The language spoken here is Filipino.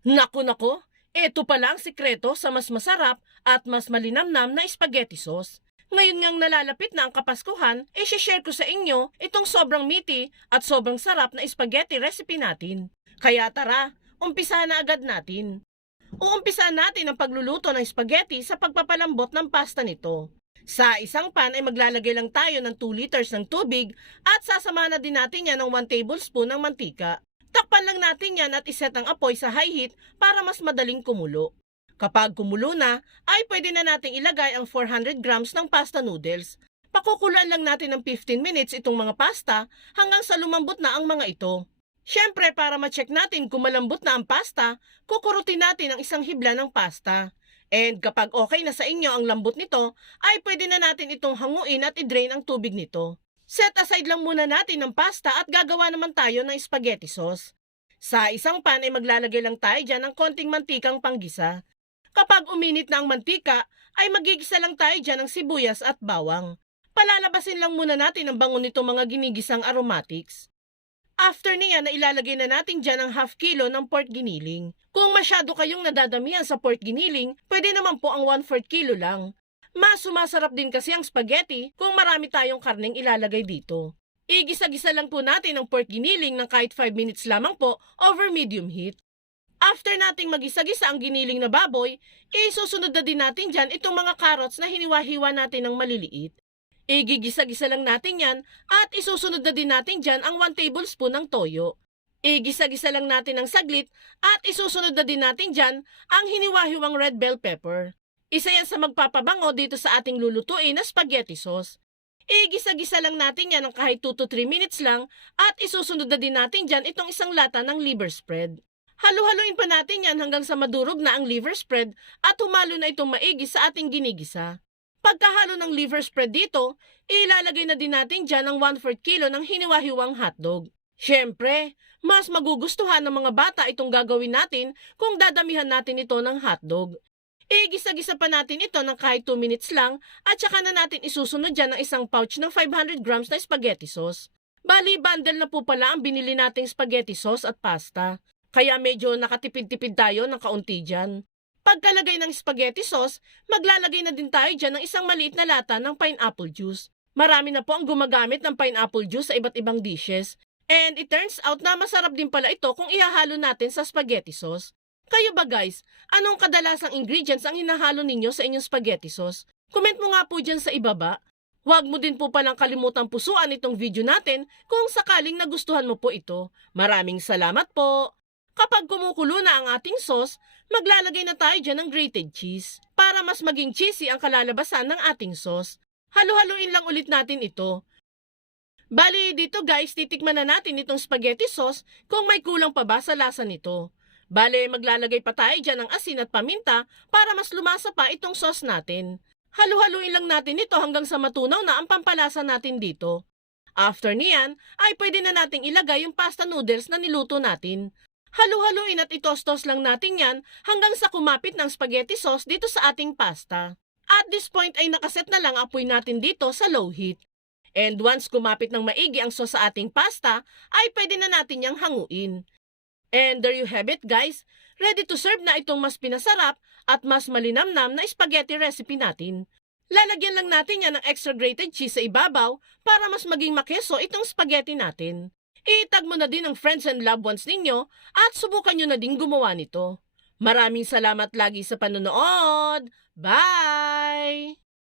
Naku nako, ito pala ang sikreto sa mas masarap at mas malinamnam na spaghetti sauce. Ngayon ngang nalalapit na ang Kapaskuhan, i-share ko sa inyo itong sobrang meaty at sobrang sarap na spaghetti recipe natin. Kaya tara, umpisahan na agad natin. Uumpisahan natin ang pagluluto ng spaghetti sa pagpapalambot ng pasta nito. Sa isang pan ay maglalagay lang tayo ng 2 liters ng tubig at sasama na din natin yan ng 1 tablespoon ng mantika. Takpan lang natin yan at iset ang apoy sa high heat para mas madaling kumulo. Kapag kumulo na, ay pwede na nating ilagay ang 400 grams ng pasta noodles. Pakukuluan lang natin ng 15 minutes itong mga pasta hanggang sa lumambot na ang mga ito. Siyempre, para ma-check natin kung malambot na ang pasta, kukurutin natin ang isang hibla ng pasta. And kapag okay na sa inyo ang lambot nito, ay pwede na natin itong hanguin at i-drain ang tubig nito. Set aside lang muna natin ang pasta at gagawa naman tayo ng spaghetti sauce. Sa isang pan ay maglalagay lang tayo dyan ng konting mantikang panggisa. Kapag uminit na ang mantika, ay magigisa lang tayo dyan ng sibuyas at bawang. Palalabasin lang muna natin ang bango nito mga ginigisang aromatics. After niya na ilalagay na natin dyan ang half kilo ng pork giniling. Kung masyado kayong nadadamihan sa pork giniling, pwede naman po ang 1/4 kilo lang. Mas sumasarap din kasi ang spaghetti kung marami tayong karneng ilalagay dito. Igisa-gisa lang po natin ang pork giniling ng kahit 5 minutes lamang po over medium heat. After nating magisa-gisa ang giniling na baboy, isusunod na din natin dyan itong mga carrots na hiniwa-hiwa natin ng maliliit. Igigisa-gisa lang natin yan at isusunod na din natin dyan ang 1 tablespoon ng toyo. Igisa-gisa lang natin ng saglit at isusunod na din natin dyan ang hiniwa-hiwang red bell pepper. Isa yan sa magpapabango dito sa ating lulutuin na spaghetti sauce. Igisa-gisa lang natin yan ng kahit 2 to 3 minutes lang at isusunod na din natin dyan itong isang lata ng liver spread. Halu-haluin pa natin yan hanggang sa madurog na ang liver spread at humalo na itong maigi sa ating ginigisa. Pagkahalo ng liver spread dito, ilalagay na din natin dyan ang 1/4 kilo ng hiniwa-hiwang hotdog. Siyempre, mas magugustuhan ng mga bata itong gagawin natin kung dadamihan natin ito ng hotdog. Igisa-gisa pa natin ito ng kahit 2 minutes lang at saka na natin isusunod dyan ng isang pouch ng 500 grams na spaghetti sauce. Bali, bundle na po pala ang binili nating spaghetti sauce at pasta. Kaya medyo nakatipid-tipid tayo ng kaunti dyan. Pagkalagay ng spaghetti sauce, maglalagay na din tayo dyan ng isang maliit na lata ng pineapple juice. Marami na po ang gumagamit ng pineapple juice sa iba't ibang dishes. And it turns out na masarap din pala ito kung ihahalo natin sa spaghetti sauce. Kayo ba guys, anong kadalasang ingredients ang hinahalo ninyo sa inyong spaghetti sauce? Comment mo nga po dyan sa ibaba. Huwag mo din po palang kalimutang pusuan itong video natin kung sakaling nagustuhan mo po ito. Maraming salamat po! Kapag kumukulo na ang ating sauce, maglalagay na tayo dyan ng grated cheese para mas maging cheesy ang kalalabasan ng ating sauce. Halo-haluin lang ulit natin ito. Bali, dito guys, titikman na natin itong spaghetti sauce kung may kulang pa ba sa lasa nito. Bale, maglalagay pa tayo dyan ng asin at paminta para mas lumasa pa itong sauce natin. Halu-haluin lang natin ito hanggang sa matunaw na ang pampalasa natin dito. After niyan, ay pwede na nating ilagay yung pasta noodles na niluto natin. Halu-haluin at itostos lang natin yan hanggang sa kumapit ng spaghetti sauce dito sa ating pasta. At this point ay nakaset na lang ang apoy natin dito sa low heat. And once kumapit ng maigi ang sauce sa ating pasta, ay pwede na natin yang hanguin. And there you have it guys. Ready to serve na itong mas pinasarap at mas malinamnam na spaghetti recipe natin. Lalagyan lang natin yan ng extra grated cheese sa ibabaw para mas maging makeso itong spaghetti natin. Itag mo na din ang friends and loved ones ninyo at subukan nyo na din gumawa nito. Maraming salamat lagi sa panonood. Bye!